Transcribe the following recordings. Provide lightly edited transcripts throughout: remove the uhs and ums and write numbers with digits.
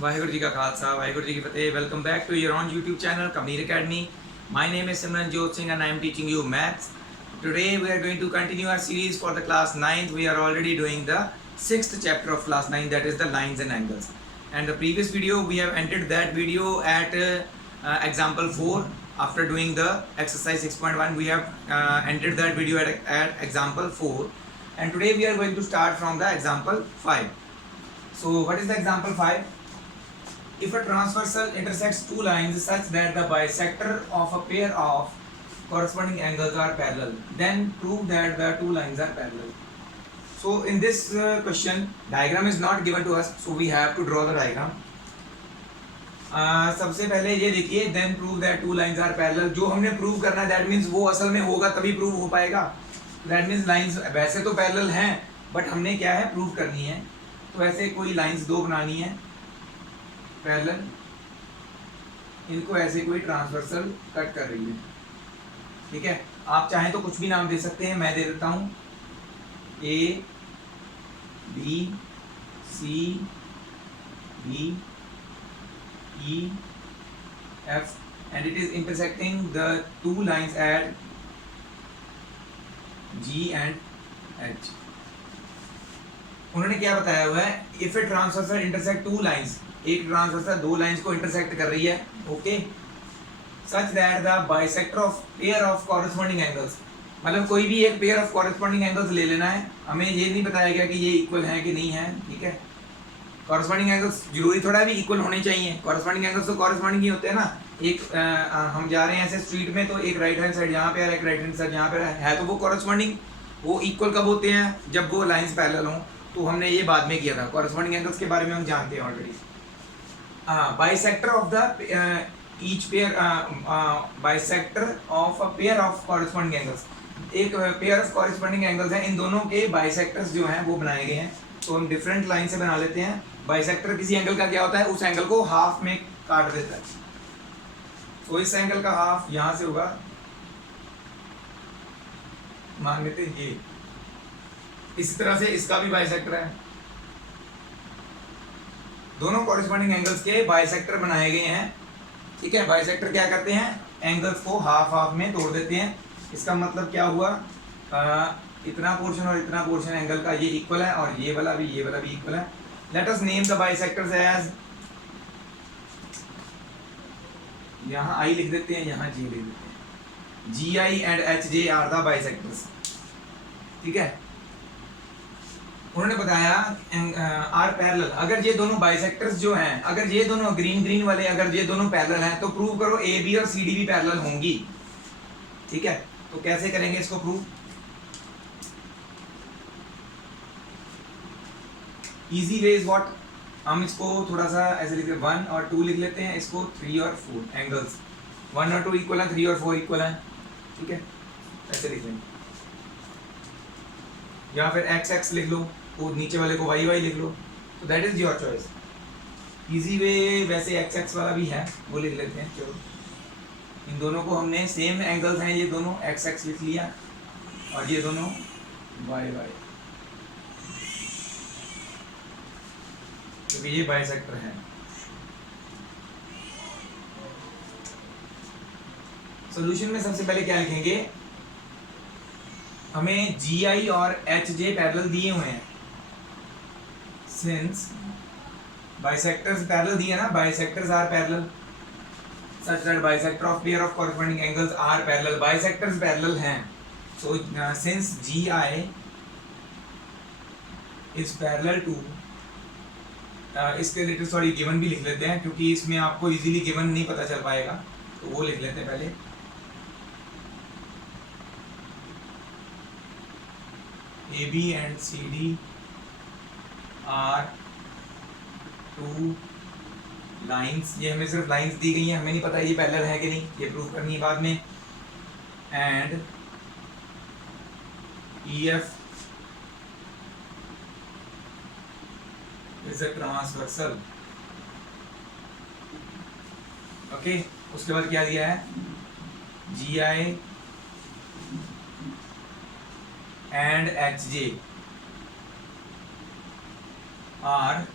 वाहिगुरु जी का खालसा वाहिगुरु जी की फतेह। Welcome back to your own YouTube channel Kabir academy. My name is Simranjot Singh and I am teaching you maths. Today we are going to continue our series for the class 9th. We are already doing the 6th chapter of class 9, that is the lines and angles. And the previous video we have ended that video at example 4. After doing the exercise 6.1 we have ended that video at example 4, and today we are going to start from the example 5. So what is the example 5? If a transversal intersects two lines such that the bisector of a pair of corresponding angles are parallel, then prove that the two lines are parallel. So in this question, diagram is not given to us, so we have to draw the diagram. सबसे पहले ये देखिए, then prove that two lines are parallel. जो हमने prove करना है that means वो असल में होगा तभी prove हो पाएगा. That means lines वैसे तो parallel हैं, but हमने क्या है prove करनी है. तो ऐसे कोई lines दो बनानी है पैरेलल, इनको ऐसे कोई ट्रांसवर्सल कट कर रही है. ठीक है, आप चाहें तो कुछ भी नाम दे सकते हैं, मैं दे देता हूं A B C D E F and it is intersecting the two lines at G and H. उन्होंने क्या बताया हुआ है, if a transversal intersect two lines, एक ट्रांसवर्सल दो लाइंस को इंटरसेक्ट कर रही है, okay, such that the bisector of pair of corresponding angles, मतलब कोई भी एक पेयर ऑफ कॉरेस्पॉन्डिंग एंगल्स ले लेना है. हमें ये नहीं बताया गया कि ये इक्वल है कि नहीं है. ठीक है, कॉरेस्पॉन्डिंग एंगल्स जरूरी थोड़ा भी इक्वल होने चाहिए. कॉरेस्पॉन्डिंग एंगल्स तो कॉरेस्पॉन्डिंग ही होते हैं ना. एक हम जा रहे हैं ऐसे स्ट्रीट में, तो एक राइट हैंड साइड यहाँ पे है, एक राइट हैंड साइड यहाँ पे है, तो वो कॉरेस्पॉन्डिंग, वो इक्वल कब होते हैं, जब वो लाइंस पैरेलल हों. तो हमने ये बाद में किया था. कॉरेस्पॉन्डिंग एंगल्स के बारे में हम जानते हैं already. Bisector of the each pair bisector of a pair of corresponding angles, एक पेयर ऑफ कॉरेस्पॉन्डिंग एंगल्स हैं, इन दोनों के बाइसेक्टर्स जो हैं वो बनाए गए हैं. तो हम डिफरेंट लाइन से बना लेते हैं. बाइसेक्टर किसी एंगल का क्या होता है, उस एंगल को हाफ में काट देता है. तो इस एंगल का हाफ यहां से होगा, मान लेते हैं ये. इसी तरह से इसका भी बाइसेक्टर है. दोनों कॉरेस्पॉन्डिंग एंगल्स के बाइसेक्टर बनाए गए हैं. ठीक है, बाइसेक्टर क्या करते हैं, एंगल्स को हाफ हाफ में तोड़ देते हैं. इसका मतलब क्या हुआ, इतना पोर्शन और इतना पोर्शन एंगल का ये इक्वल है, और ये वाला भी इक्वल है. Let us name the bisectors as, यहाँ आई लिख देते हैं, यहाँ जी लिख देते हैं. G I and H J are the bisectors. ठीक है, उन्होंने बताया आर पैरेलल. अगर ये दोनों बाइसेक्टर्स जो हैं, अगर ये दोनों ग्रीन वाले, अगर ये दोनों पैरेलल हैं, तो प्रूव करो ए बी और सी डी भी पैरेलल होंगी. ठीक है, तो कैसे करेंगे इसको prove. Easy way is what, हम इसको थोड़ा सा ऐसे लिखते हैं, 1 और 2 लिख लेते हैं, इसको 3 और 4 एंगल्स, 1 और 2 इक्वल है, 3 और 4 इक्वल है. ठीक है, ऐसे लिख लेंगे, या फिर एक्स एक्स लिख लो, वो नीचे वाले को वाई वाई लिख लो. तो that is your choice. Easy way वैसे एक्स एक्स वाला भी है, वो लिख लेते हैं. चलो, इन दोनों को हमने सेम एंगल्स हैं, ये दोनों एक्स एक्स लिख लिया, और ये दोनों वाई वाई, क्योंकि ये बाइसेक्टर है. सॉल्यूशन में सबसे पहले क्या लिखेंगे, हमें जी आई और एच जे पैरेलल दिए हुए हैं. सिंस बाइसेक्टर्स पैरेलल दिए ना, bisectors are parallel such that bisector of pair of corresponding angles are parallel. Bisectors parallel हैं. So since GI is parallel to, इसके रिलेटेड सॉरी गिवन भी लिख लेते हैं, क्योंकि इसमें आपको इजीली गिवन नहीं पता चल पाएगा, तो वो लिख लेते हैं पहले. A B and C D are two lines. ये हमें सिर्फ लाइंस दी गई हैं, हमें नहीं पता ये पैरेलल है कि नहीं, ये प्रूव करनी है बाद में. And E F is a transversal. Okay, उसके बाद क्या दिया है, G I and H J are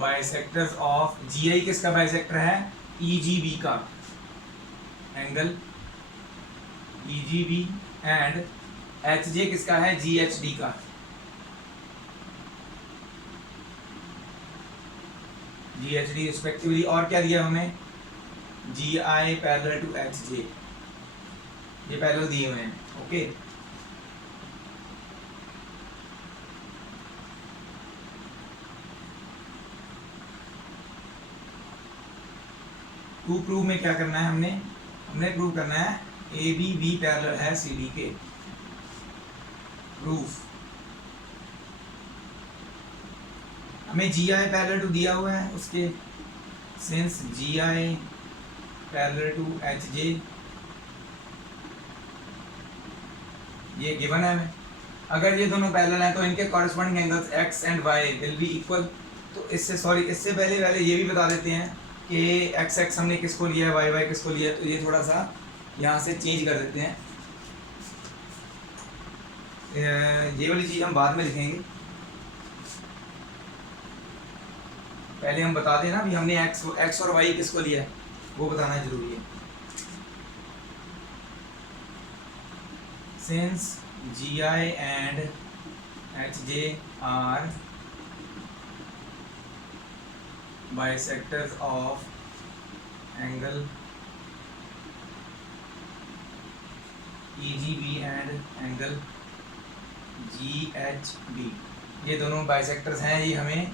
bisectors of GI किसका बाइसेक्टर है? EGB का एंगल EGB एंड HJ किसका है? GHD का। GHD respectively. और क्या दिया हमें? GI पैरेलल टू HJ, ये पैरेलल दिए हुए हैं। ओके, टू प्रूव में क्या करना है? हमने प्रूव करना है ABB पैरेलल है CD के। प्रूफ हमें GI पैरेलल टू दिया हुआ है उसके, since GI parallel to HJ ये गिवन है हमें। अगर ये दोनों पैरेलल हैं तो इनके corresponding angles X and Y will be equal. तो इससे पहले ये भी बता देते हैं कि X हमने किसको लिया है, Y किसको लिया है। तो ये थोड़ा सा यहाँ से चेंज कर देते हैं, ये वाली चीज़ हम बाद में लिखेंगे। पहले हम बता दें ना भी हमने X और Y किसको लिया है, वो बताना जरूरी है। Since GI and HJ are bisectors of angle EGB and angle GHB, ये दोनों बाइसेक्टर्स हैं, ये हमें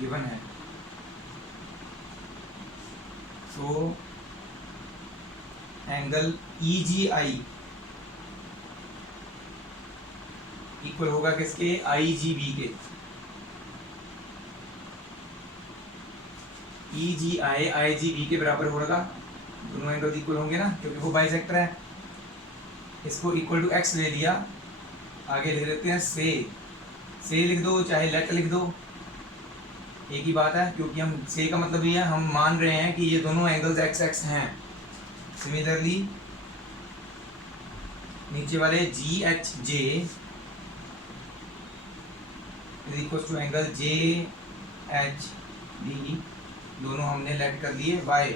गिवन है। सो एंगल EGI इक्वल होगा किसके? IGB के। EGI IGB के बराबर होगा, दोनों एंगल इक्वल होंगे ना, क्योंकि वो बाइसेक्टर है। इसको इक्वल टू X ले लिया, आगे लिख देते हैं से लिख दो चाहे लेट लिख दो, एक ही बात है, क्योंकि हम से का मतलब ये है हम मान रहे हैं कि ये दोनों एंगल्स XX हैं। सिमिलरली नीचे वाले GHJ is equal to angle JHD, दोनों हमने लेट कर दिए Y,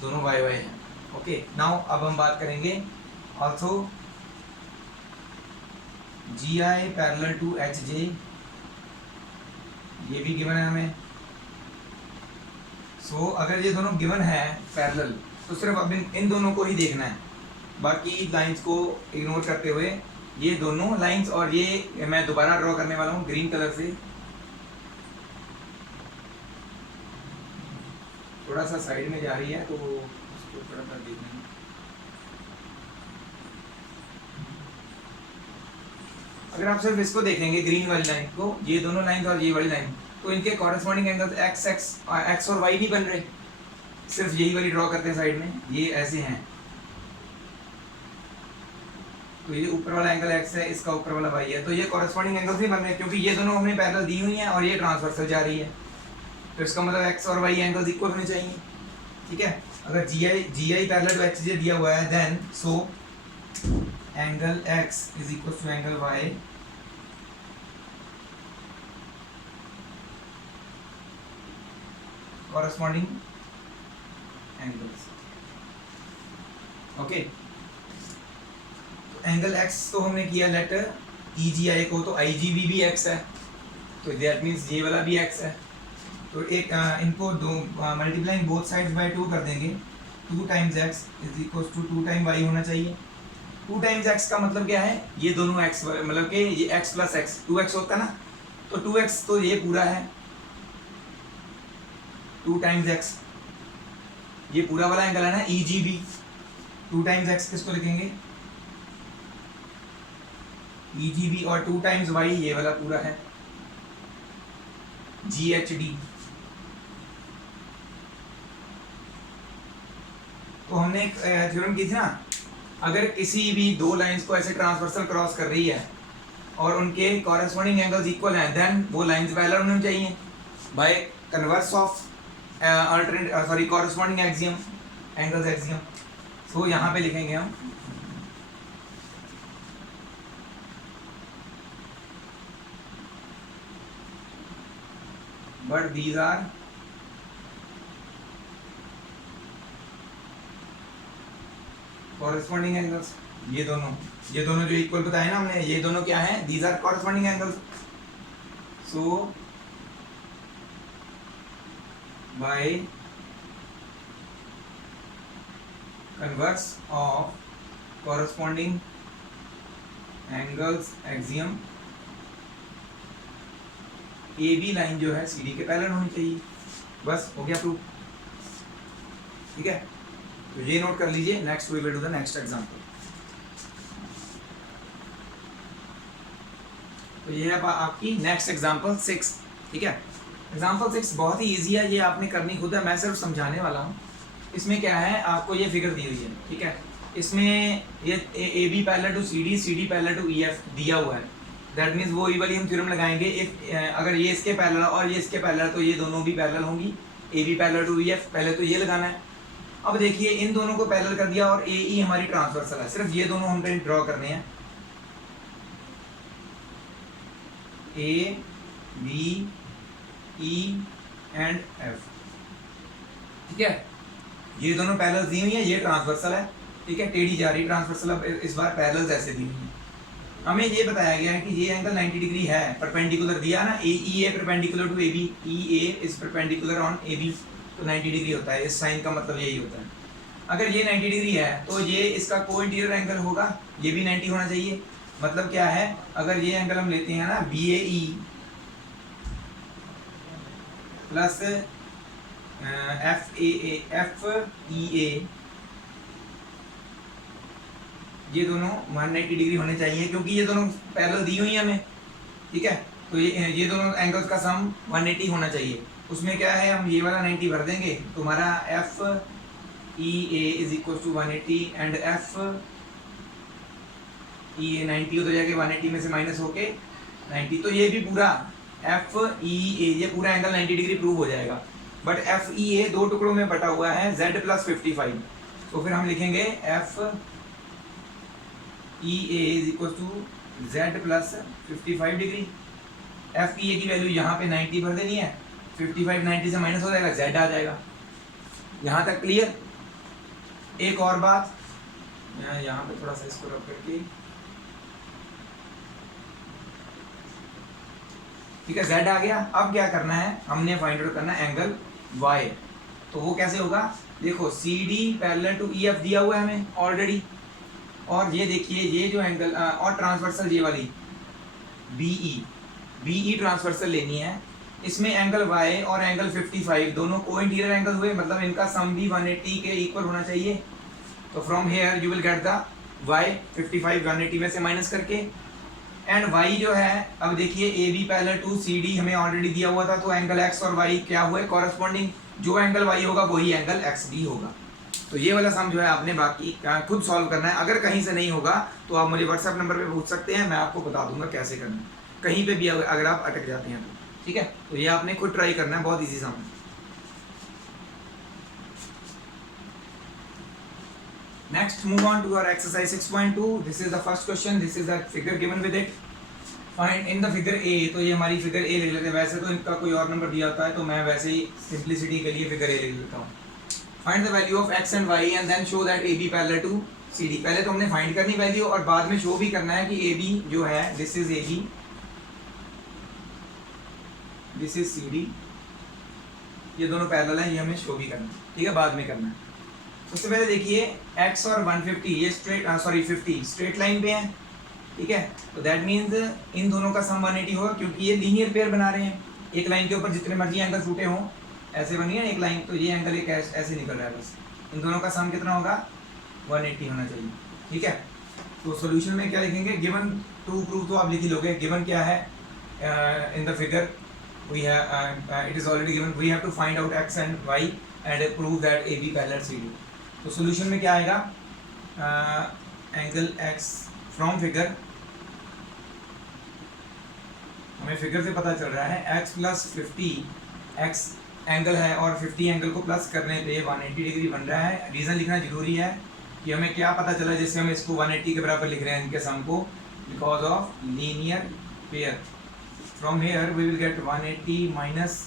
दोनों Y हैं। ओके, नाउ अब हम बात करेंगे also GI parallel to HJ, ये भी गिवन है हमें। सो अगर ये दोनों गिवन है पैरेलल तो सिर्फ अब इन दोनों को ही देखना है, बाकी लाइंस को इग्नोर करते हुए ये दोनों लाइंस, और ये मैं दोबारा ड्रॉ करने वाला हूँ ग्रीन कलर से, थोड़ा सा साइड में जा रही है तो उसको थोड़ा सा देख लेंगे। अगर आप सिर्फ इसको देखेंगे ग्रीन वाली लाइन को, ये दोनों लाइन और ये वाली लाइन, तो इनके कॉरेस्पॉन्डिंग एंगल्स X और Y नहीं बन रहे, सिर्फ यही वाली ड्रॉ करते हैं साइड में, ये ऐसे हैं। तो ये ऊपर वाला एंगल X है, इसका ऊपर वाला Y है, तो ये कॉरेस्पॉन्डिंग एंगल्स नहीं बन रहे, क्योंकि ये दोनों हमें पैरेलल दी हुई हैं और ये ट्रांसवर्सल जा रही है। तो इसका मतलब X और Y एंगल्स इक्वल होने चाहिए। ठीक है, अगर GI पैरेलल टू HJ दिया हुआ है, then so angle X is equal to angle Y corresponding angles। Okay, angle X तो हमने किया लेट EGI को, तो IGB भी X है, तो दैट मीन्स ये वाला भी X है। तो एक इनको दो मल्टीप्लाइंग बोथ साइड्स बाय 2 कर देंगे, 2 times X is equal to 2 time Y होना चाहिए। 2 टाइम्स X का मतलब क्या है? ये दोनों X, मतलब कि ये X प्लस X 2X होता है ना, तो 2X तो ये पूरा है, 2 टाइम्स X ये पूरा वाला एंगल है ना EGB, 2 टाइम्स X किसको लिखेंगे? EGB, और 2 टाइम्स Y ये वाला पूरा है GHD। तो हमने एक थ्योरम की थी ना, अगर किसी भी दो लाइंस को ऐसे ट्रांसवर्सल क्रॉस कर रही है और उनके कॉरेस्पॉन्डिंग एंगल्स इक्वल हैं, देन वो लाइंस पैरेलल होनी चाहिए by converse of corresponding axiom, angles axiom. So यहाँ पे लिखेंगे हम but these are corresponding angles, ये दोनों जो इक्वल बताए ना हमने, ये दोनों क्या है, these are corresponding angles. So by converse of corresponding angles axiom, A B line जो है सी डी के पैरेलल होनी चाहिए. बस हो गया प्रूफ. ठीक है, तो ये नोट कर लीजिए. Next we will do the next example. तो ये है आपकी नेक्स्ट एग्जांपल 6. ठीक है, एग्जांपल 6 बहुत ही इजी है, ये आपने करनी खुद है, मैं सिर्फ समझाने वाला हूँ. इसमें क्या है, आपको ये फिगर दी हुई है. ठीक है, इसमें ये A B parallel to C D parallel to E F दिया हुआ है. दैट मीन्स वो वाली हम थ्योरम लगाएंगे. अगर ये इसके पैरेलल और ये इसके पैरेलल, तो ये दोनों भी पैरेलल होंगी. A B parallel to E F, पहले तो ये लगाना है. अब देखिए इन दोनों को पैरेलल कर दिया और ए ई हमारी ट्रांसवर्सल है. सिर्फ ये दोनों हमने ड्रॉ करने हैं, A B E and F. ठीक है, ये दोनों पैरेलल दी हुई है, ये ट्रांसवर्सल है. ठीक है, टेढ़ी जा रही ट्रांसवर्सल. अब इस बार पैरेलल ऐसे दी हुई है. हमें ये बताया गया है कि ये एंगल 90 डिग्री है, परपेंडिकुलर दिया ना, A E A perpendicular to A B, E A is perpendicular on A B, तो 90 डिग्री होता है. इस साइन का मतलब यही होता है. अगर ये 90 डिग्री है तो ये इसका को इंटीरियर एंगल होगा, ये भी 90 होना चाहिए. मतलब क्या है, अगर ये एंगल हम लेते हैं ना बी ए ई प्लस एफ ई ए, ये दोनों 190 डिग्री होने चाहिए, क्योंकि ये दोनों पैरेलल दी हुई है हमें. ठीक है, तो ये दोनों एंगल्स का सम 180 होना चाहिए. उसमें क्या है, हम ये वाला 90 भर देंगे तो हमारा F E A is equal to 180 and F E A 90 हो जाएगा, 180 में से माइनस होके 90. तो ये भी पूरा एफ ई ए, ये पूरा एंगल 90 डिग्री प्रूव हो जाएगा. बट एफ ई ए दो टुकड़ों में बटा हुआ है, z प्लस 55. तो फिर हम लिखेंगे F E A is equal to z plus 55 degree. F E A की वैल्यू यहाँ पे 90 भर देनी है, 55 90 से माइनस हो जाएगा, z आ जाएगा. यहाँ तक क्लियर. एक और बात, मैं यहाँ पे थोड़ा सा इसको रब करके, ठीक है, z आ गया. अब क्या करना है, हमने फाइंड आउट करना है एंगल y. तो वो कैसे होगा, देखो C D parallel to E F दिया हुआ है हमें ऑलरेडी, और ये देखिए ये जो एंगल और ट्रांसवर्सल ये वाली बी ई ट्रांसवर्सल लेनी है. इसमें एंगल y और एंगल 55 दोनों को इंटीरियर एंगल हुए, मतलब इनका सम भी 180 के इक्वल होना चाहिए. तो from here you will get the y 55 180 में से माइनस करके, एंड y जो है, अब देखिए A B parallel to C D हमें ऑलरेडी दिया हुआ था, तो एंगल x और y क्या हुए, कॉरेस्पॉन्डिंग. जो एंगल y होगा वही एंगल x भी होगा. तो ये वाला सम जो है आपने बाकी खुद सॉल्व करना है. अगर कहीं से नहीं होगा तो आप मुझे व्हाट्सएप नंबर पे पूछ सकते हैं, मैं आपको बता दूंगा कैसे करना है, कहीं पे भी अगर आप अटक जाते हैं तो. ठीक है, तो ये आपने खुद ट्राई करना है, बहुत इजी सम है. Next, move on to our exercise 6.2. This is the first question. This is the figure given with it. Find in the figure A. तो ये हमारी figure A लिख लेते हैं. वैसे तो इनका कोई और नंबर दिया होता है, तो मैं वैसे ही simplicity के लिए figure A लिख लेता हूँ. Find the value of x and y and then show that AB parallel to CD. पहले तो हमने find करनी वैल्यू और बाद में show भी करना है कि AB जो है, this is AB, this is CD, ये दोनों पैरेलल हैं, ये हमें show भी करना है. ठीक है, बाद में करना है. सबसे पहले देखिए x और 150 ये स्ट्रेट 50 स्ट्रेट लाइन पे हैं. ठीक है, तो दैट मीन्स इन दोनों का सम 180 होगा, क्योंकि ये लीनियर पेयर बना रहे हैं. एक लाइन के ऊपर जितने मर्जी एंगल फूटे हों, ऐसे बनी है एक लाइन, तो ये एंगल एक ऐसे निकल रहा है. बस इन दोनों का सम कितना होगा, 180 होना चाहिए. ठीक है, तो सॉल्यूशन में क्या लिखेंगे, गिवन टू प्रूव तो आप लिख ही लोगे. गिवन क्या है, in the figure we have it is already given, we have to find out x and y and prove that AB parallel CD. तो सॉल्यूशन में क्या आएगा, एंगल x फ्रॉम फिगर, हमें फिगर से पता चल रहा है x प्लस 50, x एंगल है और 50 एंगल को प्लस करने पे 180 डिग्री बन रहा है. रीज़न लिखना जरूरी है कि हमें क्या पता चला जिससे हम इसको 180 के बराबर लिख रहे हैं इनके सम को, because of linear pair. From here we will get 180 minus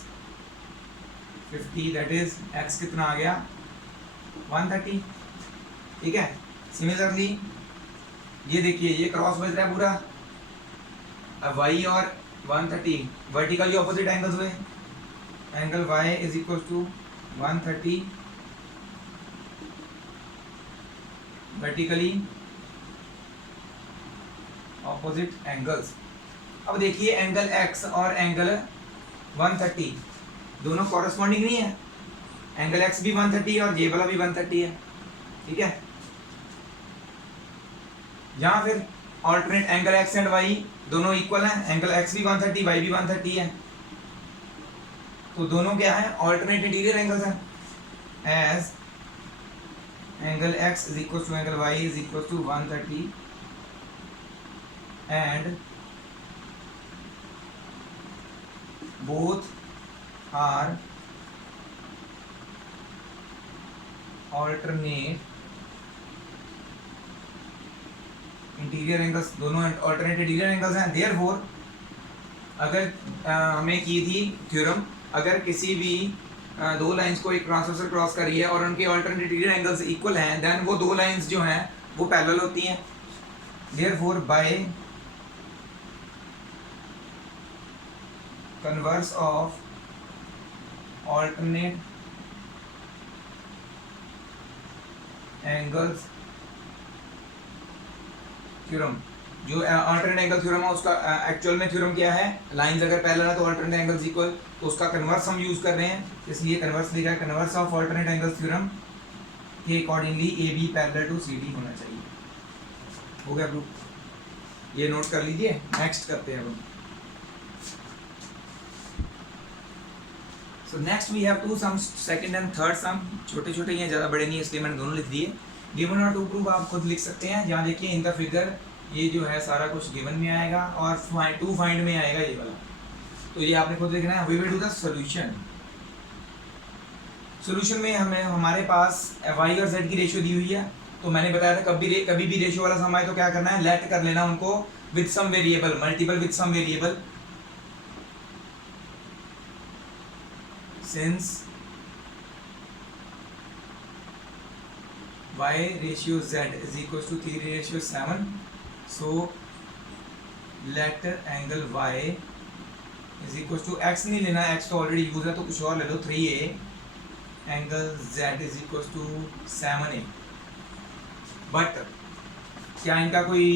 50, that is x कितना आ गया, 130. ठीक है, सिमिलरली ये देखिए ये क्रॉस बज रहा है पूरा, अब y और 130 वर्टिकली ऑपोजिट एंगल्स हुए, angle y is equal to 130 vertically opposite angles. अब देखिए एंगल x और एंगल 130 दोनों कॉरेस्पॉन्डिंग नहीं है, एंगल x भी 130 है और ये वाला भी 130 है, ठीक है। यहाँ फिर alternate angle x and y दोनों इक्वल हैं, एंगल x भी 130 y भी 130 है, तो दोनों क्या है ऑल्टरनेट इंटीरियर एंगल्स हैं। As angle x is equal to angle y is equal to 130 and both are alternate interior angles, दोनों अल्टरनेट इंटीरियर एंगल्स हैं। देयरफॉर अगर हमें की थी थ्योरम, अगर किसी भी दो लाइंस को एक ट्रांसवर्सल क्रॉस कर रही है और उनके अल्टरनेट इंटीरियर एंगल्स इक्वल हैं, देन वो दो लाइंस जो हैं वो पैरेलल होती हैं। Therefore by converse of alternate angles theorem, जो अल्टरनेट एंगल थ्योरम है उसका एक्चुअल में थ्योरम क्या है, लाइंस अगर पैरेलल है तो अल्टरनेट एंगल्स इक्वल, तो उसका कन्वर्स हम यूज कर रहे हैं, इसलिए कन्वर्स लिखा है, converse of alternate angles theorem के accordingly A B parallel to C D होना चाहिए। हो गया प्रूफ, ये नोट कर लीजिए। नेक्स्ट करते हैं अब। So next we have two sums, second and third sum, छोटे छोटे हैं ज़्यादा बड़े नहीं, इसलिए मैंने दोनों लिख दिए। गिवन और टू प्रूफ आप खुद लिख सकते हैं। जहाँ देखिए इन द फिगर ये जो है सारा कुछ गिवन में आएगा और टू फाइंड में आएगा ये वाला, तो ये आपने खुद लिखना है। We will do the solution. Solution में हमें हमारे पास y और z की रेशियो दी हुई है, तो मैंने बताया था कभी भी रेशियो वाला सम आए तो क्या करना है, लेट कर लेना उनको with some variable, multiple with some variable. Since y ratio z is equals to 3 ratio 7, so let angle y is equals to x नहीं लेना, x तो ऑलरेडी यूज है तो कुछ और ले लो, 3a angle z is equals to 7a। But क्या इनका कोई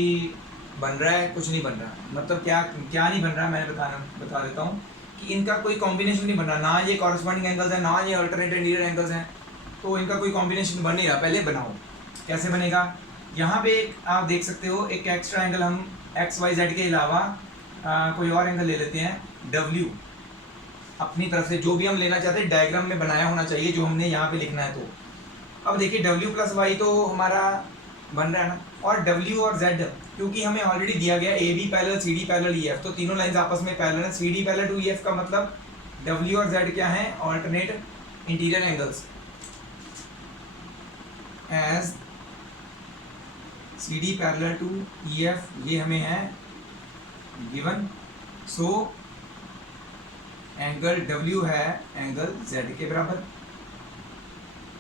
बन रहा है, कुछ नहीं बन रहा। मतलब क्या नहीं बन रहा, मैंने बता देता हूँ कि इनका कोई कॉम्बिनेशन नहीं बन रहा, ना ये कॉरेस्पॉन्डिंग एंगल्स हैं ना ये अल्टरनेट इंटीरियर एंगल्स हैं, तो इनका कोई कॉम्बिनेशन बन नहीं रहा। पहले बनाओ, कैसे बनेगा। यहाँ पे एक आप देख सकते हो एक एक्स्ट्रा एंगल हम एक्स वाई जेड के अलावा कोई और एंगल ले लेते हैं, डब्ल्यू अपनी तरफ से, जो भी हम लेना चाहते हैं डायग्राम में बनाया होना चाहिए जो हमने यहाँ पे लिखना है। तो अब देखिए डब्ल्यू प्लस वाई तो हमारा बन रहा है ना, और डब्ल्यू और जेड क्योंकि हमें ऑलरेडी दिया गया A B parallel C D parallel E F, तो तीनों लाइंस आपस में पैरेलल है। C D parallel to E F का मतलब डब्ल्यू और जेड क्या है, alternate interior angles. As C D parallel to E F ये हमें है गिवन, सो एंगल डब्ल्यू है एंगल जेड के बराबर।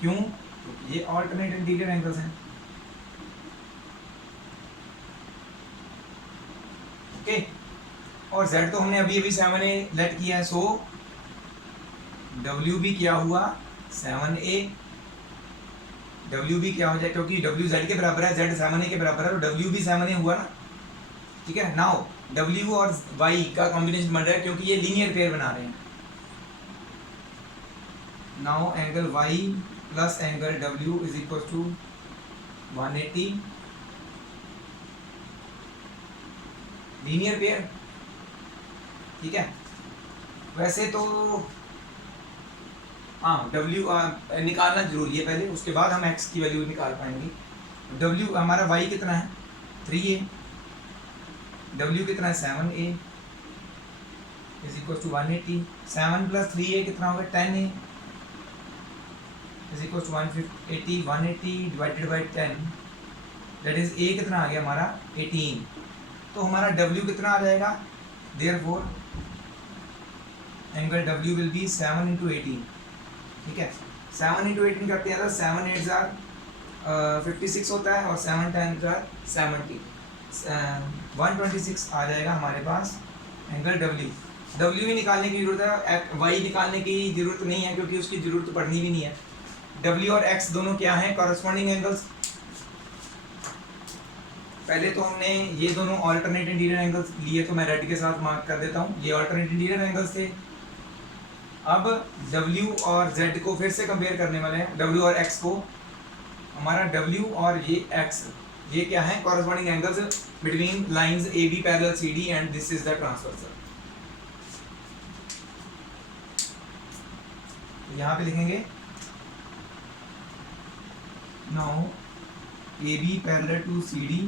क्यों, तो ये ऑल्टरनेट इंटीरियर एंगल्स हैं। ओके, और z तो हमने अभी 7a लेट किया है, सो w भी क्या हुआ 7a, w भी क्या हो जाए, क्योंकि w z के बराबर है, z 7a के बराबर है, तो w भी 7a हुआ ना। ठीक है, नाउ w और y का कॉम्बिनेशन बन रहा है क्योंकि ये लीनियर पेयर बना रहे हैं। Now angle y plus angle w is equal to 180, linear pair. ठीक है, वैसे तो हाँ W निकालना जरूरी है पहले, उसके बाद हम x की वैल्यू निकाल पाएंगे। W हमारा y कितना है 3a, W कितना है 7a is equal to 180, 7 plus 3a कितना होगा 10a is equal to 180, 180 divided by 10 that is a कितना आ गया हमारा 18, तो हमारा W कितना आ जाएगा, therefore angle W will be 7 into 18। ठीक है, 7 into 18 करते हैं तो 7 8s are 56 होता है और 7 टाइम्स 70, 126 आ जाएगा हमारे पास एंगल डब्ल्यू। डब्ल्यू भी निकालने की जरूरत है, वाई निकालने की जरूरत नहीं है क्योंकि उसकी जरूरत पड़नी भी नहीं है। डब्ल्यू और एक्स दोनों क्या हैं, कॉरस्पॉन्डिंग एंगल्स। पहले तो हमने ये दोनों ऑल्टरनेट इंटीरियर एंगल्स लिए, तो मैं रेड के साथ मार्क कर देता हूँ, ये ऑल्टरनेट इंटीरियर एंगल्स थे। अब W और Z को फिर से कंपेयर करने वाले हैं, W और X को। हमारा W और ये X, ये क्या है, corresponding angles between lines AB parallel CD and this is the transversal. यहाँ पे लिखेंगे now AB parallel to CD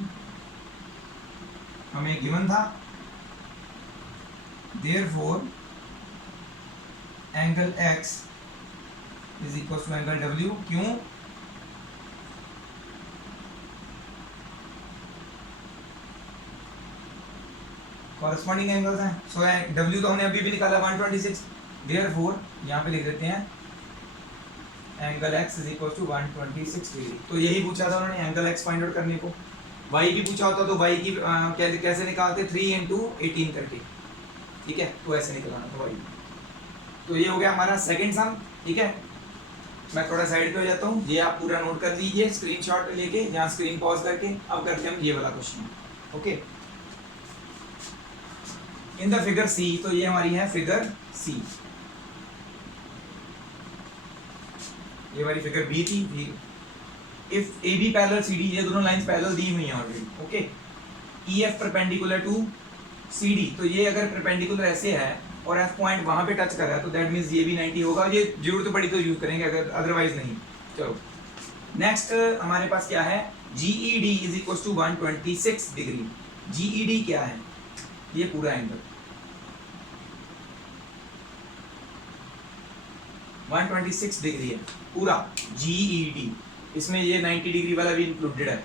हमें गिवन था, therefore angle X is equal to angle W। क्यों, कॉरस्पॉन्डिंग एंगल्स हैं। सो W तो हमने अभी भी निकाला 126, देयरफॉर यहाँ पे लिख देते हैं angle X is equal to 126 degree. तो यही पूछा था उन्होंने, एंगल X फाइंड आउट करने को। Y की पूछा होता तो Y की कैसे निकालते, 3 × 1830, ठीक है, तो ऐसे निकलना था Y। तो ये हो गया हमारा सेकंड सम, ठीक है। मैं थोड़ा साइड पे हो जाता हूँ, ये आप पूरा नोट कर लीजिए स्क्रीनशॉट लेके, यहाँ स्क्रीन पॉज करके। अब करते हैं हम ये वाला question, okay. In the figure C, तो ये हमारी है फिगर सी, ये वाली फिगर बी थी। If A B parallel C D, ये दोनों लाइंस पैरेलल दी हुई हैं already, okay. E F perpendicular to C D, तो ये अगर परपेंडिकुलर ऐसे है और एफ पॉइंट वहां पे टच कर रहा है तो दैट मींस ये भी 90 होगा। ये जरूरत पड़ी तो यूज करेंगे, अगर अदरवाइज नहीं। चलो नेक्स्ट हमारे पास क्या है, GED is equal to 126 degree. GED क्या है, ये पूरा एंगल 126 डिग्री है पूरा GED, इसमें ये 90 डिग्री वाला भी इंक्लूडेड है।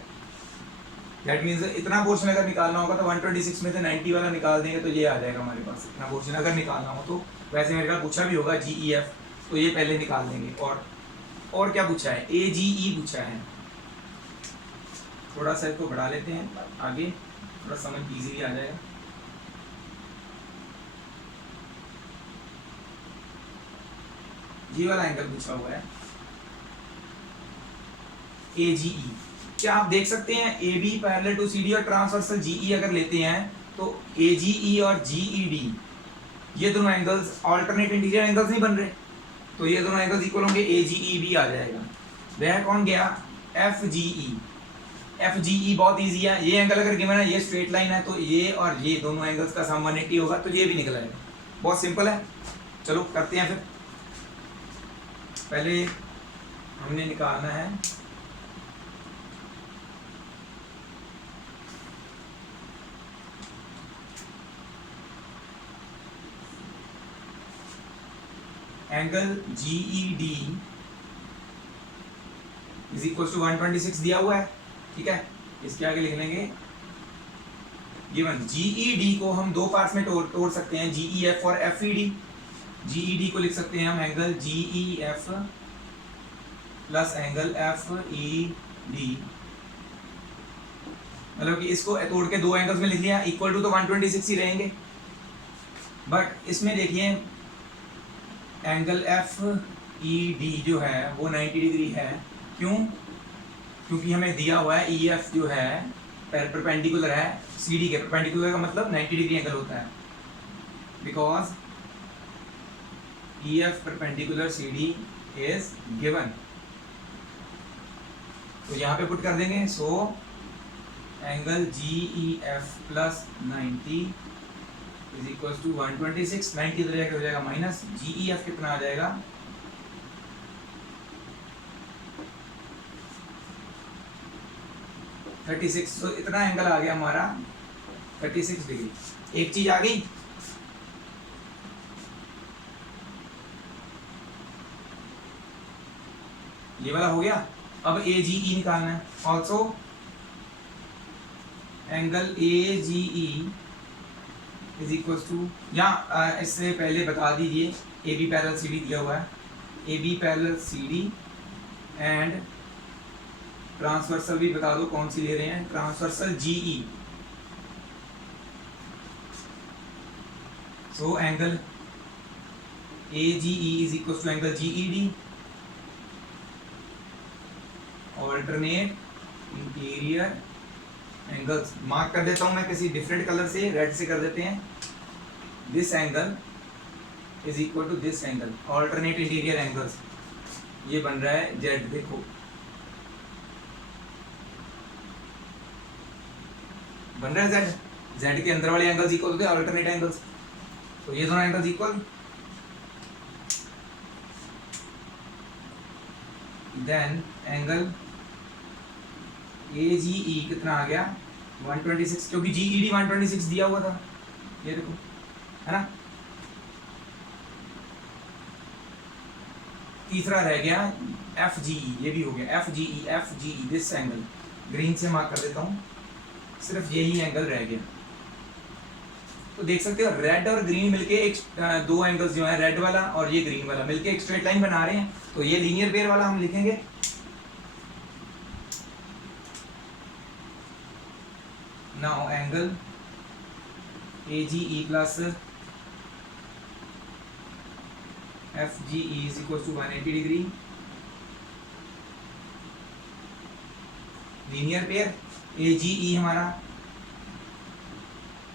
दैट मींस इतना पोर्शन अगर निकालना होगा तो 126 में से 90 वाला निकाल देंगे तो ये आ जाएगा हमारे पास। इतना पोर्शन अगर निकालना हो तो, वैसे मेरे पास पूछा भी होगा GEF, तो ये पहले निकाल देंगे। और क्या पूछा है, AGE पूछा है। थोड़ा सा इसको बढ़ा लेते हैं आगे, थोड़ा समझ इजीली आ जाएगा। ये वाला एंगल पूछा हुआ है AGE। क्या आप देख सकते हैं, AB पैरेलल टू CD और ट्रांसवर्सल GE अगर लेते हैं तो AGE और GED ये दोनों एंगल्स ऑल्टरनेट इंटीरियर एंगल्स नहीं बन रहे, तो ये दोनों एंगल्स इक्वल होंगे, AGE भी आ जाएगा। वह कौन गया, FGE। FGE बहुत इजी है, ये एंगल अगर गिवन है, ये स्ट्रेट लाइन है, तो ये और ये दोनों एंगल्स का सम 180 होगा, तो ये भी निकल आएगा। बहुत सिंपल है। चलो करते हैं फिर। पहले हमने निकालना है angle GED is equal to 126 दिया हुआ है, ठीक है। इसके आगे लिख लेंगे गिवन GED को हम दो पार्ट्स में तोड़ सकते हैं, GEF और FED। GED को लिख सकते हैं हम angle GEF plus angle FED, मतलब कि इसको तोड़ के दो एंगल्स में लिख लिया, इक्वल टू तो 126 ही रहेंगे। बट इसमें देखिए एंगल FED जो है वो 90 डिग्री है। क्यों, क्योंकि हमें दिया हुआ है EF जो है परपेंडिकुलर है CD के, परपेंडिकुलर का मतलब 90 डिग्री एंगल होता है, because EF perpendicular CD is given. तो यहाँ पे पुट कर देंगे, so angle GEF plus 90 is equal to 126। 90 इधर जाके हो जाएगा माइनस, GEF कितना आ जाएगा, तो इतना एंगल आ गया हमारा 36 डिग्री। एक चीज आ गई, ये वाला हो गया। अब AGE निकालना है, also angle AGE is equal to, या इससे पहले बता दीजिए AB पैरेलल CD दिया हुआ है, AB parallel CD and transversal भी बता दो कौन सी ले रहे हैं, transversal GE. So angle AGE is equal to angle GED। Alternate interior angles mark कर देता हूं मैं किसी डिफरेंट कलर से, रेड से कर देते हैं। This angle is equal to this angle, alternate interior angles. ये बन रहा है जेड, देखो बन रहा है जेड। जेड के अंदर वाले एंगल्स इक्वल होते हैं ऑल्टरनेट एंगल्स, तो ये दोनों angles equal. Then angle AGE कितना आ गया 126, क्योंकि GED 126 दिया हुआ था, ये देखो है ना। तीसरा रह गया FGE, ये भी हो गया FGE दिस एंगल, ग्रीन से मार्क कर देता हूँ, सिर्फ यही एंगल रह गया। तो देख सकते हो रेड और ग्रीन मिलके एक दो एंगल्स जो है, रेड वाला और ये ग्रीन वाला मिलके एक स्ट्रेट लाइन बना रहे हैं। तो ये लीनियर पेयर वाला हम लिखेंगे now angle AGE plus FGE is equal to 180 degree. Linear pair AGE हमारा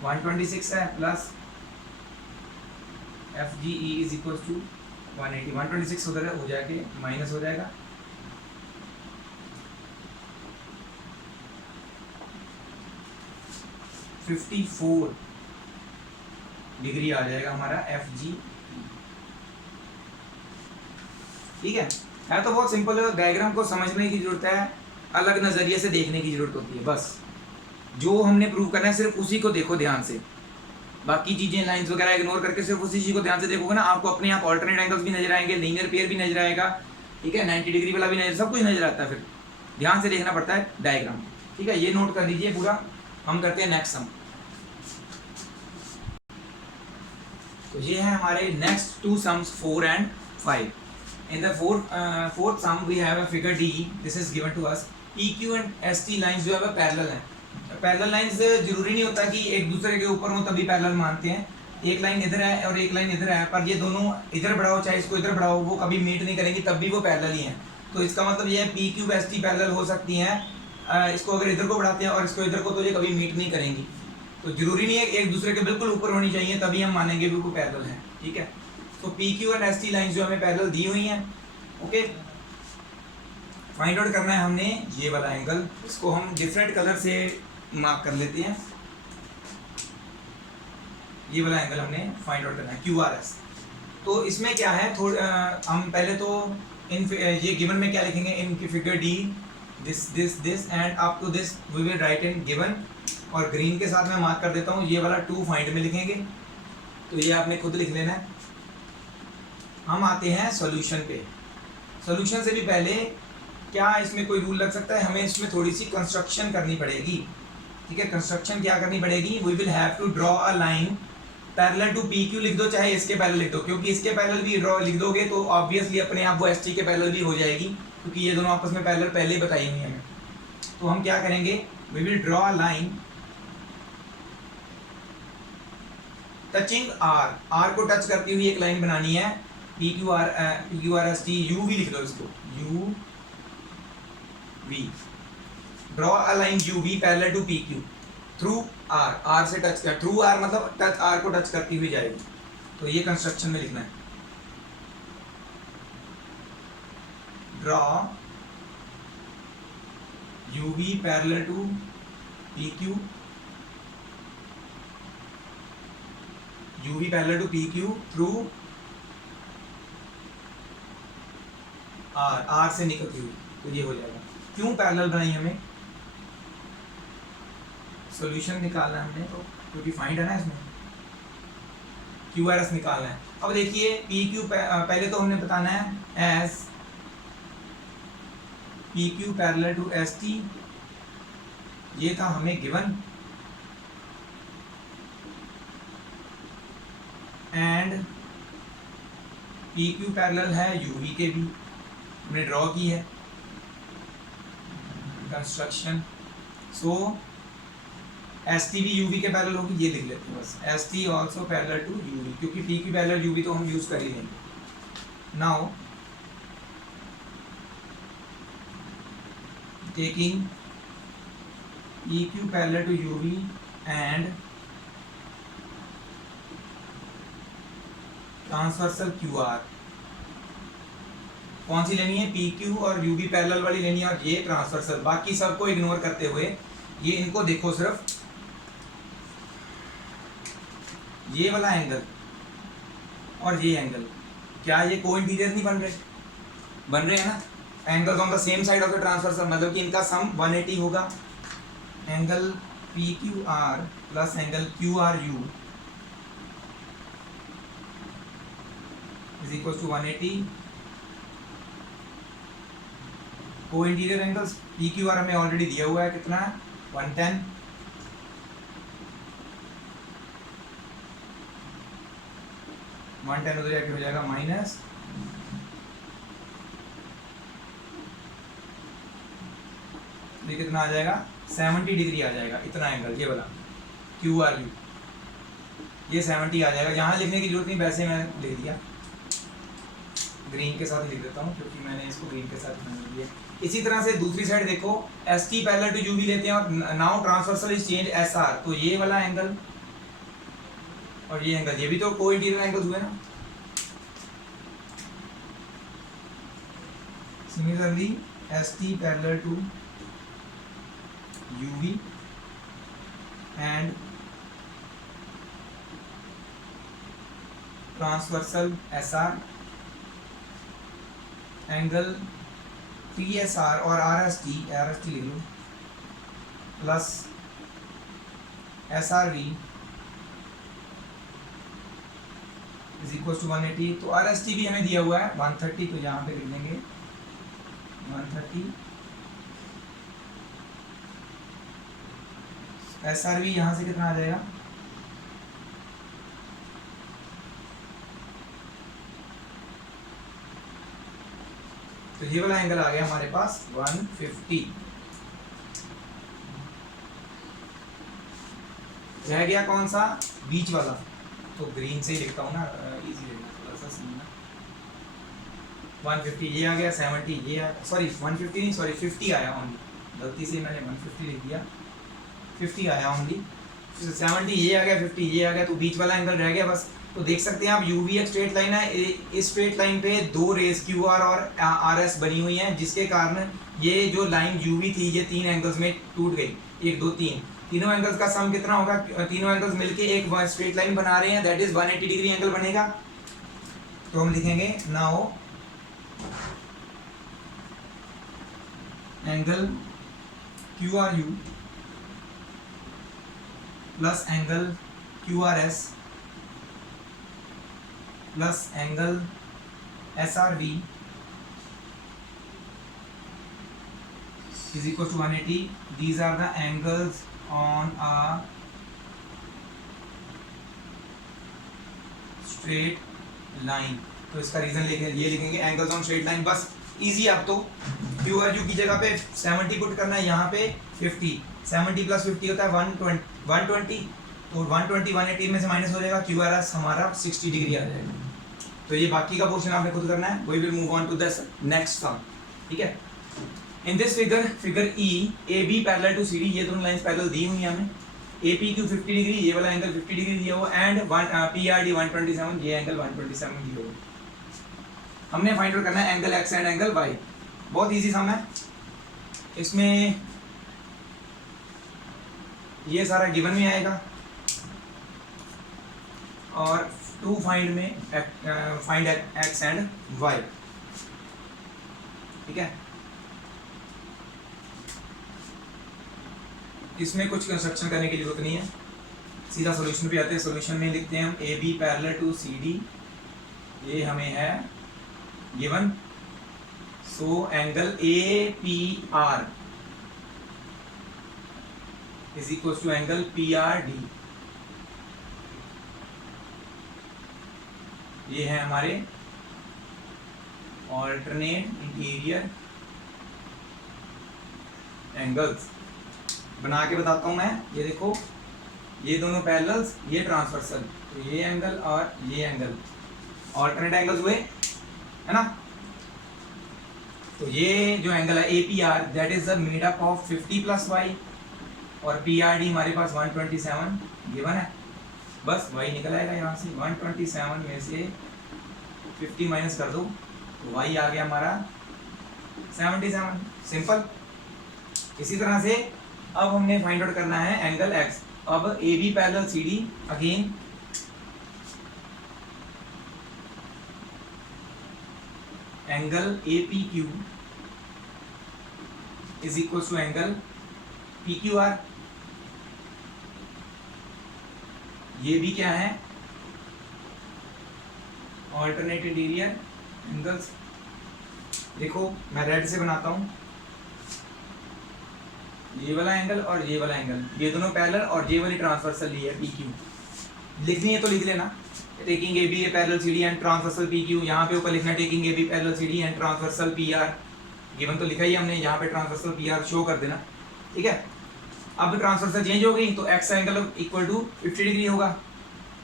126 है plus FGE is equal to 180। 126 उधर हो जाके माइनस हो जाएगा, तो 54 डिग्री आ जाएगा हमारा FGE। ठीक है तो बहुत सिंपल है। डायग्राम को समझने की जरूरत है, अलग नजरिए से देखने की जरूरत होती है। बस जो हमने प्रूव करना है सिर्फ उसी को देखो ध्यान से, बाकी चीजें लाइंस वगैरह इग्नोर करके सिर्फ उसी चीज को ध्यान से देखोगे ना, आपको अपने आप ऑल्टरनेट एंगल्स भी नजर आएंगे, लीनियर पेयर भी नजर आएगा, ठीक है 90 डिग्री वाला भी नजर, सब कुछ नजर आता है। फिर ध्यान से देखना पड़ता है डायग्राम, ठीक है। ये नोट कर लीजिए पूरा। हम करते हैं नेक्स्ट सम। तो ये है हमारे next two sums 4 and 5। In the fourth sum we have a figure D. This is given to us. PQ and ST lines जो है पैरेलल हैं। पैरेलल लाइंस जरूरी नहीं होता कि एक दूसरे के ऊपर हो तभी पैरेलल मानते हैं। एक लाइन इधर है और एक लाइन इधर है, पर ये दोनों इधर बढ़ाओ चाहे इसको इधर बढ़ाओ, वो कभी मीट नहीं करेंगी, तब भी वो पैरेलल ही हैं। तो इसका मतलब ये है PQ ST पैरेलल हो सकती हैं। इसको अगर इधर को बढ़ाते हैं और इसको इधर को, तो ये कभी मीट नहीं करेंगी। तो जरूरी नहीं है एक दूसरे के बिल्कुल ऊपर होनी चाहिए तभी हम मानेंगे कि वो पैरेलल है, ठीक है। तो PQ और ST लाइंस जो हमें पैरेलल दी हुई हैं, ओके। फाइंड आउट करना है हमने ये वाला एंगल, इसको हम डिफरेंट कलर से मार्क कर लेते हैं। ये वाला एंगल हमने फाइंड आउट करना है QRS। तो इसमें क्या है, हम पहले तो ये गिवन में क्या लिखेंगे, इनकी figure D, this and up to this we will write in given. और ग्रीन के साथ मैं मार्क कर देता हूँ, ये वाला 2 फाइंड में लिखेंगे, तो ये आपने खुद लिख लेना है। हम आते हैं सॉल्यूशन पे। सॉल्यूशन से भी पहले क्या इसमें कोई रूल लग सकता है, हमें इसमें थोड़ी सी कंस्ट्रक्शन करनी पड़ेगी, ठीक है। कंस्ट्रक्शन क्या करनी पड़ेगी, we will have to draw a line parallel to PQ लिख दो, चाहे इसके पैरेलल लिख दो, क्योंकि इसके पैरेलल भी ड्रॉ लिख दोगे तो ऑब्वियसली अपने आप वो ST के पैरेलल भी हो जाएगी, क्योंकि ये दोनों आपस में पैरेलल पहले ही बताई हुई है हमें। तो हम क्या करेंगे, we will draw a line touching R को टच करती हुई एक लाइन बनानी है। PQRST UV लिख दो इसको, UV। Draw a line UV parallel to PQ through R से टच कर, थ्रू R मतलब टच R को टच करती हुई जाएगी। तो ये कंस्ट्रक्शन में लिखना है, draw UV parallel to PQ, UV parallel to PQ through R से निकलती हुई, तो ये हो जाएगा। क्यों पैरेलल बनाई हमें, सॉल्यूशन निकालना है हमने, तो क्योंकि फाइंड है ना इसमें, QRS निकालना है। अब देखिए PQ पहले तो हमने बताना है as PQ parallel to ST, ये था हमें गिवन, एंड PQ पैरेलल है UV के भी, हमने ड्रॉ की है। कंस्ट्रक्शन। सो एस टी भी यू वी के पैरेलल होगी, ये लिख लेते हैं बस, S T also parallel to U V, क्योंकि पी की पैरेलल यू वी तो हम यूज़ कर ही लेंगे। Now taking EQ parallel to UV and transversal QR, कौन सी लेनी है? PQ और UV पैरेलल वाली लेनी है, और ये ट्रांसवर्सल। बाकी सबको इग्नोर करते हुए ये इनको देखो, सिर्फ ये वाला एंगल और ये एंगल, क्या ये कोइंटीरियर नहीं बन रहे? बन रहे हैं ना, angles on the same side of the transversal, मतलब कि इनका सम 180 होगा। Angle PQR plus angle QRU is equal to 180। Co-interior angles PQR हमें ऑलरेडी दिया हुआ है, कितना है? 110। उधर जाके हो जाएगा माइनस, ये कितना आ जाएगा? 70 डिग्री आ जाएगा, इतना एंगल ये वाला QRU, ये 70 आ जाएगा। यहाँ लिखने की जरूरत नहीं, वैसे मैं लिख दिया, ग्रीन के साथ लिख देता हूँ क्योंकि मैंने इसको ग्रीन के साथ बना दिया। इसी तरह से दूसरी साइड देखो, S T parallel to UV लेते हैं और now transversal is change SR, तो ये वाला एंगल और ये एंगल, ये भी तो को इंटीरियर एंगल्स हुए ना। Similarly S T parallel to UV and transversal SR, angle PSR और RST लिख लो, plus SRV is equal to 180। तो RST भी हमें दिया हुआ है 130, तो यहाँ पे लिख देंगे 130। SRV यहाँ से कितना आ जाएगा? तो ये वाला एंगल आ गया हमारे पास 150। रह गया कौन सा? बीच वाला, तो ग्रीन से ही लिखता हूँ ना, इजी लिखना थोड़ा सा सीन ना। 150 ये आ गया, 70 ये आ, सॉरी 150 नहीं, सॉरी 50 आया ओनली, गलती से मैंने 150 लिख दिया, 50 आया ओनली। 70 ये आ गया, 50 ये आ गया, तो बीच वाला एंगल रह गया बस। तो देख सकते हैं आप, यूवी एक स्ट्रेट लाइन है, इस स्ट्रेट लाइन पे दो रेस QR और RS बनी हुई हैं, जिसके कारण ये जो लाइन यूवी थी ये 3 एंगल्स में टूट गई, 1 2 3, तीनों एंगल्स का सम कितना होगा? तीनों एंगल्स मिलके एक स्ट्रेट लाइन बना रहे हैं, दैट इज 180 डिग्री एंगल बनेगा। तो हम लिखेंगे now angle QRU plus angle QRS plus angle SRV is equal to 180. These are the angles on a straight line. तो इसका रीजन ये लिखेंगे एंगल्स ऑन स्ट्रेट लाइन, बस इजी। अब तो QRU की जगह पे 70 पुट करना है, यहाँ पे 50, 70 प्लस 50 होता है 120, तो 120 180 में से माइनस हो जाएगा, QRS हमारा 60 डिग्री आ जाएगा। तो ये बाकी का पोर्शन आपने खुद करना है। We will move on to the next sum, ठीक है। In this figure E AB parallel to CD, ये दोनों लाइंस पैरेलल दी हुई हैं हमें। APQ 50 डिग्री, ये वाला एंगल 50 डिग्री दिया हुआ, एंड PRD 127, ये एंगल 127 दिया हुआ। हमने फाइंड आउट करना है angle X and angle Y। बहुत इजी सम है, इसमें ये सारा गिवन में आएगा, और टू फाइंड में फाइंड X एंड Y, ठीक है। इसमें कुछ कंस्ट्रक्शन करने की जरूरत नहीं है, सीधा सॉल्यूशन पे आते हैं। सॉल्यूशन में लिखते हैं हम AB पैरेलल टू CD, ये हमें है given. So angle APR is equal to angle PRD, ये है हमारे ऑल्टरनेट इंटीरियर एंगल्स बना के बताता हूँ मैं। ये देखो, ये दोनों पैरेलल्स, ये ट्रांसवर्सल, तो ये एंगल और ये एंगल ऑल्टरनेट एंगल्स हुए, है ना। तो ये जो एंगल है APR that is made up of 50 plus y, और PRD हमारे पास 127 गिवन है। बस वाई निकल आएगा यहाँ से, 127 में से 50 माइनस कर दो तो वाई आ गया हमारा 77, सिंपल। इसी तरह से अब हमने फाइंड आउट करना है एंगल X। अब AB parallel CD, again angle APQ is equal to angle PQR। ये भी क्या है, ऑल्टरनेट इंटीरियर एंगल्स। देखो मैं रेड से बनाता हूँ, ये वाला एंगल और ये वाला एंगल, ये दोनों पैरेलल, और ये वाली ट्रांसवर्सल ली है PQ। लिखनी है तो लिख लेना, taking AB parallel CD and transversal PQ। यहाँ पे ऊपर लिखना taking AB parallel CD and transversal PR। Given तो लिखा ही हमने, यहाँ पे ट्रांसवर्सल PR शो कर देना, ठीक है। अब ट्रांसवर्सल चेंज हो गई तो X angle equal to 50 degree होगा।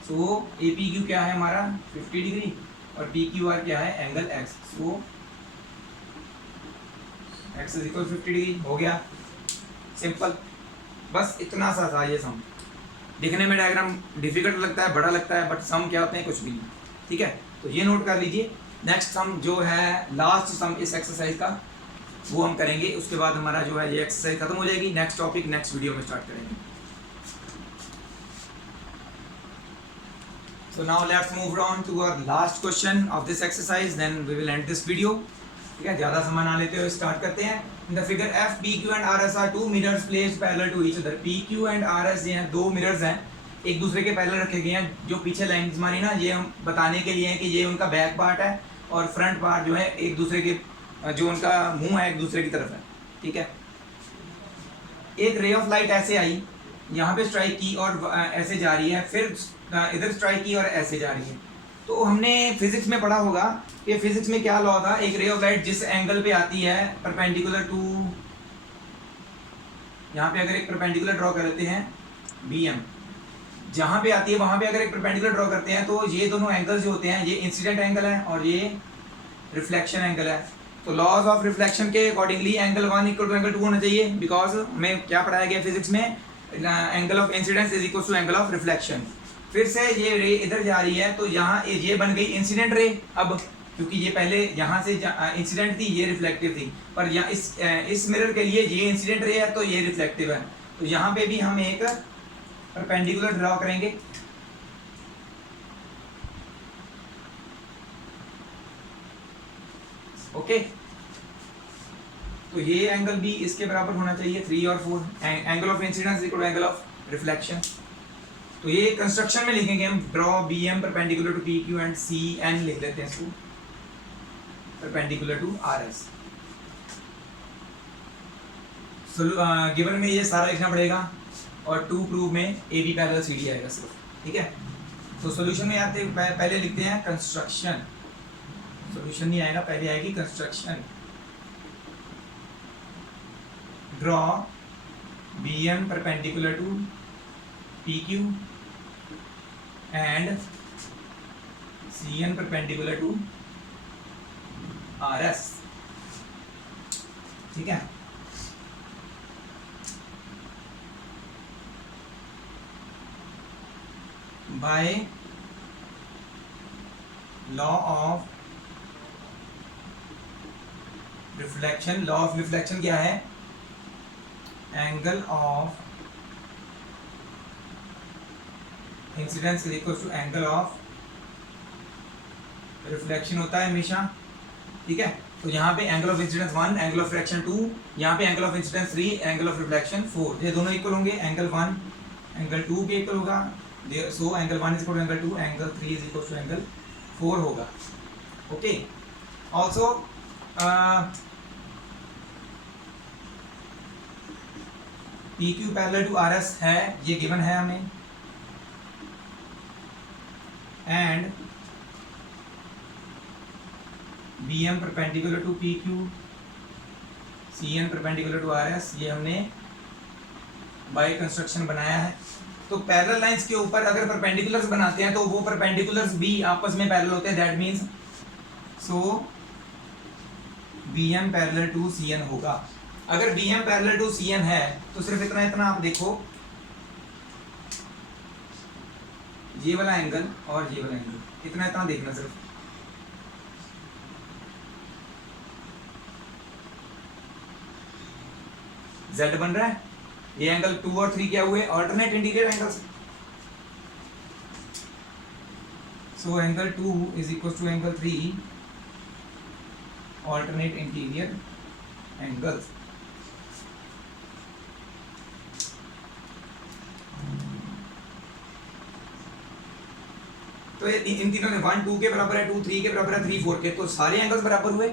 सो APQ क्या है हमारा 50 डिग्री, और PQR क्या है angle X। So X is equal 50 degree हो गया, सिंपल। बस इतना सा था ये सम। दिखने में डायग्राम डिफिकल्ट लगता है, बड़ा लगता है, बट सम क्या होते हैं कुछ भी नहीं, ठीक है। तो ये नोट कर लीजिए। नेक्स्ट सम जो है, लास्ट सम इस एक्सरसाइज का, वो हम करेंगे। उसके बाद हमारा जो है ये एक्सरसाइज खत्म हो जाएगी। नेक्स्ट टॉपिक नेक्स्ट वीडियो में स्टार्ट करेंगे। So now let's move on to our last question of this exercise, then we will end this video. ठीक है, ज़्यादा समय ना लेते हुए स्टार्ट करते हैं। In the figure F, PQ and RS are two mirrors placed parallel to each other. PQ and RS ये हैं, दो मिरर्स हैं, एक दूसरे के पैरेलल रखे गए हैं। जो पीछे लाइंस मारी ना, ये हम बताने के लिए है कि ये उनका बैक पार्ट है, और फ्रंट पार्ट जो है एक दूसरे के, जो उनका मुंह है एक दूसरे की तरफ है, ठीक है। एक रे ऑफ लाइट ऐसे आई, यहाँ पे स्ट्राइक की और ऐसे जा रही है, फिर इधर स्ट्राइक की और ऐसे जा रही है। तो हमने फिजिक्स में पढ़ा होगा कि फिजिक्स में क्या लॉ था, एक रे ऑफ लाइट जिस एंगल पे आती है परपेंडिकुलर टू, यहाँ पे अगर एक परपेंडिकुलर ड्रॉ कर लेते हैं BM, जहाँ पे आती है वहाँ पे अगर एक परपेंडिकुलर ड्रॉ करते हैं, तो ये दोनों एंगल्स जो होते हैं, ये इंसिडेंट एंगल है और ये रिफ्लेक्शन एंगल है। तो लॉज ऑफ रिफ्लेक्शन के accordingly angle 1 equal to angle 2 होना चाहिए, बिकॉज हमें क्या पढ़ाया गया फिजिक्स में, angle of incidence is equal to angle of reflection. फिर से ये रे इधर जा रही है, तो यहाँ ये बन गई इंसिडेंट रे। अब क्योंकि ये पहले यहाँ से इंसिडेंट थी, ये रिफ्लेक्टिव थी, पर यहाँ इस मिरर के लिए ये इंसिडेंट रे है तो ये रिफ्लेक्टिव है। तो यहाँ पे भी हम एक परपेंडिकुलर ड्रॉ करेंगे, ओके। तो ये एंगल भी इसके बराबर होना चाहिए, 3 और 4। Angle of incidence equal to angle of reflection. तो ये कंस्ट्रक्शन में लिखेंगे हम, draw BM perpendicular to PQ and CN लिख लेते हैं इसको, परपेंडिकुलर टू RS। गिवन में ये सारा लिखना पड़ेगा, और टू प्रूव में AB पैरेलल CD आएगा सिर्फ, ठीक है। तो सॉल्यूशन में आते पहले लिखते हैं कंस्ट्रक्शन, सॉल्यूशन नहीं आएगा, पहले आएगी construction. Draw BM perpendicular to PQ and CN perpendicular to RS, ठीक है। By law of reflection, law of reflection क्या है, angle of incidence is equal to angle of reflection होता है हमेशा, ठीक है। तो यहाँ पे angle of incidence 1, angle of reflection 2, यहाँ पे angle of incidence 3, angle of reflection 4, ये दोनों इक्वल होंगे। एंगल 1 एंगल 2 के इक्वल होगा, so angle 1 is equal to angle 2, angle 3 is equal to angle 4 होगा, okay. Also PQ parallel to RS है, ये गिवन है हमें, and BM perpendicular to PQ, CN perpendicular to RS, ये हमने बाय कंस्ट्रक्शन बनाया है। तो पैरेलल लाइंस के ऊपर अगर परपेंडिकुलर्स बनाते हैं तो वो परपेंडिकुलर्स भी आपस में पैरेलल होते हैं, that means so BM parallel to CN होगा। अगर BM पैरेलल टू CN है तो सिर्फ इतना इतना आप देखो, ये वाला एंगल और ये वाला एंगल, इतना इतना देखना सिर्फ। Z बन रहा है, ये एंगल 2 और 3 क्या हुए, alternate interior angles. So angle 2 is equal to angle 3 alternate interior angles. तो इन तीनों में 1 2 के बराबर है, 2 3 के बराबर है, 3 4 के, तो सारे एंगल्स बराबर हुए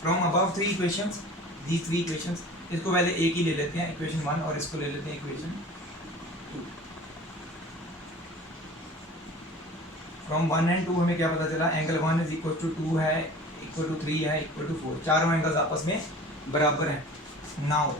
from above 3 equations, these 3 equations. इसको पहले एक ही ले लेते हैं, इक्वेशन 1, और इसको ले लेते हैं इक्वेशन 2। फ्रॉम 1 एंड 2 हमें क्या पता चला, एंगल 1 इज इक्वल टू 2 है, इक्वल टू 3 है, इक्वल टू 4, चारों एंगल्स आपस में बराबर हैं। Now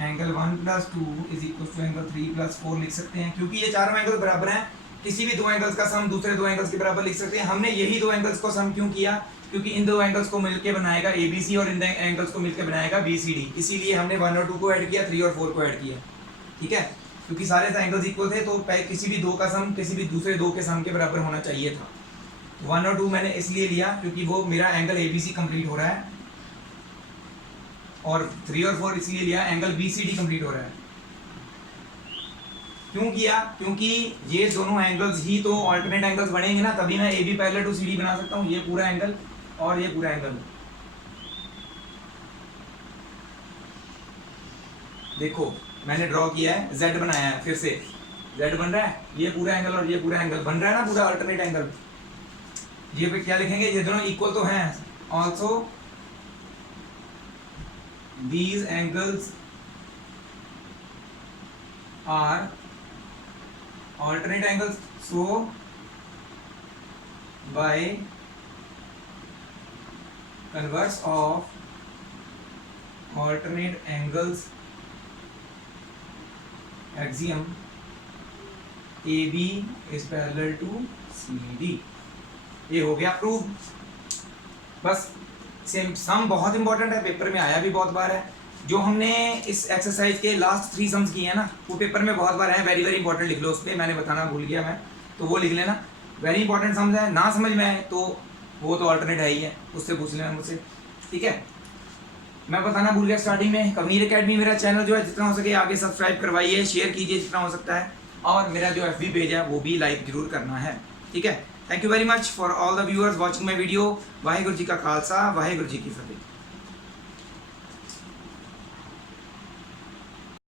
angle 1 plus 2 is equal to angle 3 plus 4 लिख सकते हैं, क्योंकि ये चारों एंगल बराबर हैं। किसी भी दो एंगल्स का सम दूसरे दो एंगल्स के बराबर लिख सकते हैं। हमने यही दो एंगल्स को सम क्यों किया, क्योंकि इन दो एंगल्स को मिलकर बनाएगा ABC और इन एंगल्स को मिलकर बनाएगा BCD, इसीलिए हमने 1 और 2 को ऐड किया, 3 और 4 को ऐड किया। ठीक है, क्योंकि सारे एंगल्स इक्वल थे तो किसी भी दो का सम किसी भी दूसरे दो के सम के बराबर होना चाहिए था। 1 और 2 मैंने इसलिए लिया क्योंकि वो मेरा एंगल ABC कंप्लीट हो रहा है, और 3 और 4 इसलिए लिया एंगल BCD कंप्लीट हो रहा है। क्यों किया, क्योंकि ये दोनों एंगल्स ही तो अल्टरनेट एंगल्स बनेंगे ना, तभी मैं AB पैरेलल टू CD बना सकता हूँ। ये पूरा एंगल और ये पूरा एंगल, देखो मैंने ड्रॉ किया है, Z बनाया है, फिर से Z बन रहा है, ये पूरा एंगल और ये पूरा एंगल बन रहा है ना, पूरा अल्टरनेट एंगल। ये पे क्या लिखेंगे, ये दोनों इक्वल तो हैं, also these angles are alternate angles, so by converse of alternate angles axiom AB is parallel to CD। ये हो गया प्रूव। बस सेम सम बहुत इंपॉर्टेंट है, पेपर में आया भी बहुत बार है। जो हमने इस एक्सरसाइज के लास्ट 3 सम्स किए हैं ना, वो पेपर में बहुत बार है, वेरी वेरी इंपॉर्टेंट, लिख लो उस पर, मैंने बताना भूल गया मैं, तो वो लिख लेना, वेरी इंपॉर्टेंट सम्स है। ना समझ में आए तो वो तो अल्टरनेट है ही है, उससे पूछ लेना मुझसे। ठीक है, मैं बताना भूल गया स्टार्टिंग में, कबीर एकेडमी मेरा चैनल जो है, जितना हो सके आगे सब्सक्राइब करवाइए, शेयर कीजिए जितना हो सकता है, और मेरा जो FB पेज है वो भी लाइक जरूर करना है। ठीक है, thank you very much for all the viewers watching my video. Waheguru ji का खालसा, वाहिगुरु जी की फतेह।